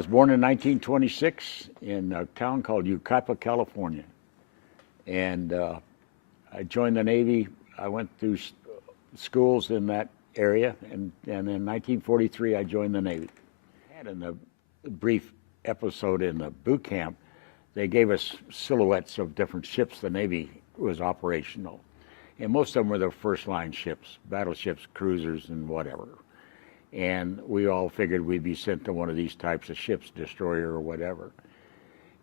was born in 1926 in a town called Yucaipa, California. And I joined the Navy. I went through schools in that area, and in 1943 I joined the Navy. And in the brief episode in the boot camp, they gave us silhouettes of different ships the Navy was operational. And most of them were the first line ships, battleships, cruisers, and whatever. And we all figured we'd be sent to one of these types of ships, destroyer or whatever.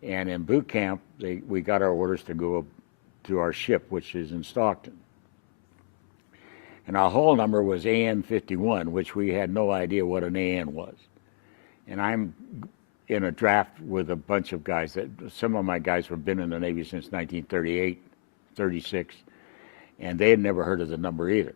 And in boot camp, we got our orders to go to our ship, which is in Stockton. And our hull number was AN 51, which we had no idea what an AN was. And I'm in a draft with a bunch of guys that some of my guys have been in the Navy since 1938, 36, and they had never heard of the number either.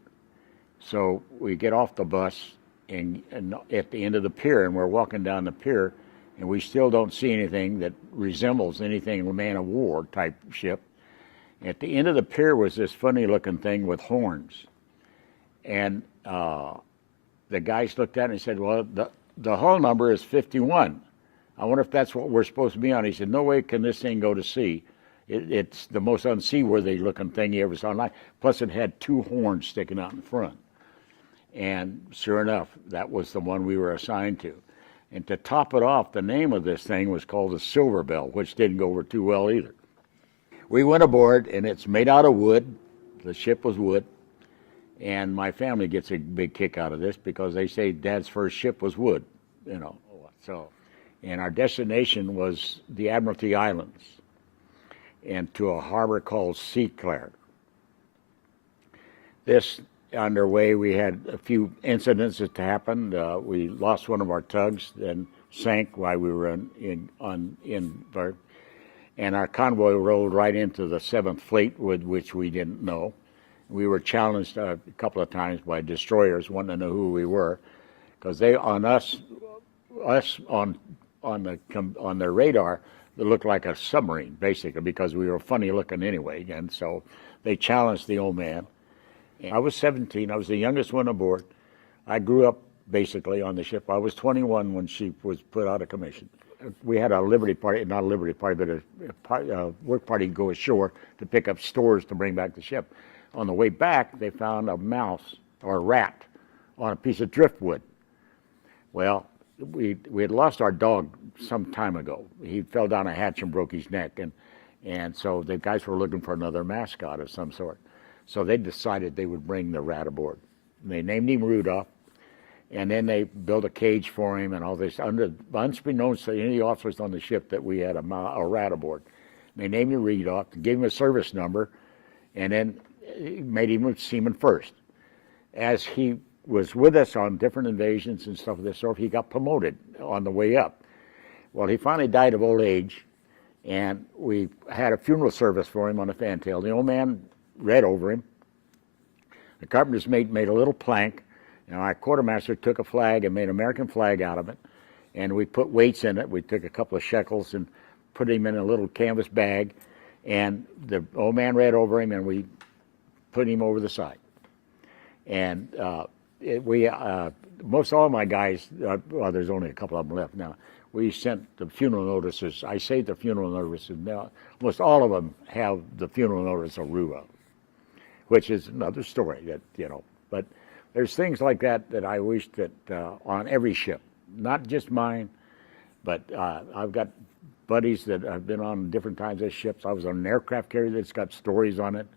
So we get off the bus and at the end of the pier, and we're walking down the pier, and we still don't see anything that resembles anything a man of war type ship. At the end of the pier was this funny looking thing with horns. And the guys looked at it and said, well, the hull number is 51. I wonder if that's what we're supposed to be on. He said, no way can this thing go to sea. It's the most unseaworthy looking thing you ever saw in life. Plus it had two horns sticking out in front. And sure enough, that was the one we were assigned to. And to top it off, the name of this thing was called the Silver Bell, which didn't go over too well either. We went aboard, and it's made out of wood. The ship was wood. And my family gets a big kick out of this because they say Dad's first ship was wood, you know. So, and our destination was the Admiralty Islands and to a harbor called Sea Clare. This underway, we had a few incidents that happened. We lost one of our tugs and sank while we were and our convoy rolled right into the 7th Fleet, with which we didn't know. We were challenged a couple of times by destroyers wanting to know who we were, because they on their radar, they looked like a submarine basically, because we were funny looking anyway, and so they challenged the old man. I was 17. I was the youngest one aboard. I grew up basically on the ship. I was 21 when she was put out of commission. We had a Liberty Party, not a Liberty Party, but a work party go ashore to pick up stores to bring back the ship. On the way back, they found a mouse or a rat on a piece of driftwood. Well, we had lost our dog some time ago. He fell down a hatch and broke his neck, and so the guys were looking for another mascot of some sort. So they decided they would bring the rat aboard. And they named him Rudolph, and then they built a cage for him and all this, unbeknownst to any officers on the ship that we had a rat aboard. And they named him Rudolph, gave him a service number, and then made him a seaman first. As he was with us on different invasions and stuff of this sort, he got promoted on the way up. Well, he finally died of old age, and we had a funeral service for him on a fantail. The old man read over him. The carpenter's mate made a little plank, and our quartermaster took a flag and made an American flag out of it, and we put weights in it. We took a couple of shekels and put him in a little canvas bag, and the old man read over him, and we put him over the side. And most all of my guys, well, there's only a couple of them left now, we sent the funeral notices. I saved the funeral notices. Now, almost all of them have the funeral notice of Rudolph, which is another story that, you know. But there's things like that that I wish that on every ship, not just mine, but I've got buddies that have been on different kinds of ships. I was on an aircraft carrier that's got stories on it.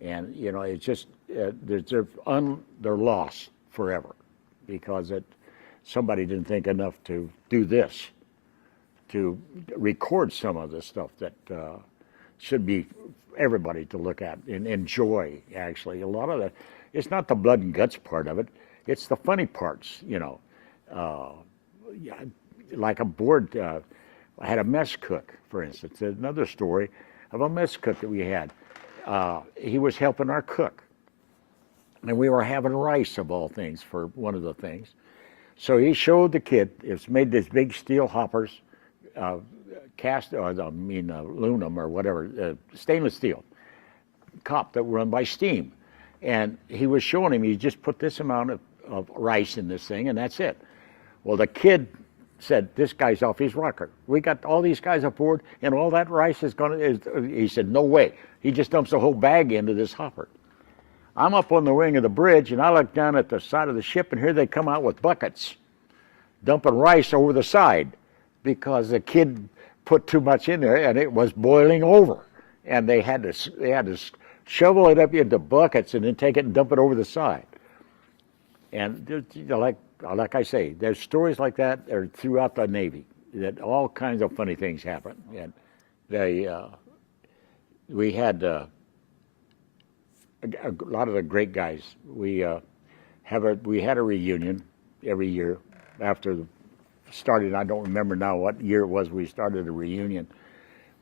And, you know, it's just, they're lost forever because somebody didn't think enough to do this, to record some of the stuff that should be everybody to look at and enjoy, actually. A lot of that, it's not the blood and guts part of it, it's the funny parts, you know. Like aboard, I had a mess cook, for instance. There's another story of a mess cook that we had. He was helping our cook, and we were having rice of all things for one of the things. So he showed the kid, it's made this big steel hoppers, aluminum or whatever, stainless steel cup that run by steam. And he was showing him, he just put this amount of rice in this thing and that's it. Well, the kid said, this guy's off his rocker. We got all these guys aboard, and all that rice is going to, he said, no way. He just dumps the whole bag into this hopper. I'm up on the wing of the bridge, and I look down at the side of the ship, and here they come out with buckets, dumping rice over the side, because the kid put too much in there, and it was boiling over. And they had to shovel it up into buckets and then take it and dump it over the side. And like I say, there's stories like that that are throughout the Navy, that all kinds of funny things happen. And we had a lot of the great guys. We had a reunion every year after started. I don't remember now what year it was we started a reunion.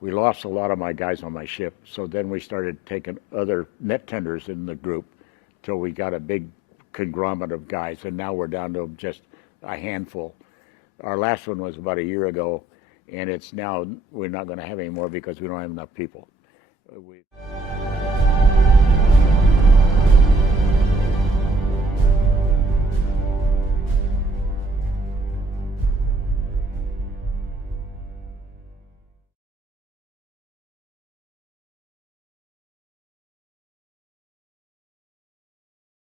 We lost a lot of my guys on my ship, so then we started taking other net tenders in the group till we got a big conglomerate of guys, and now we're down to just a handful. Our last one was about a year ago, and it's now we're not going to have any more because we don't have enough people.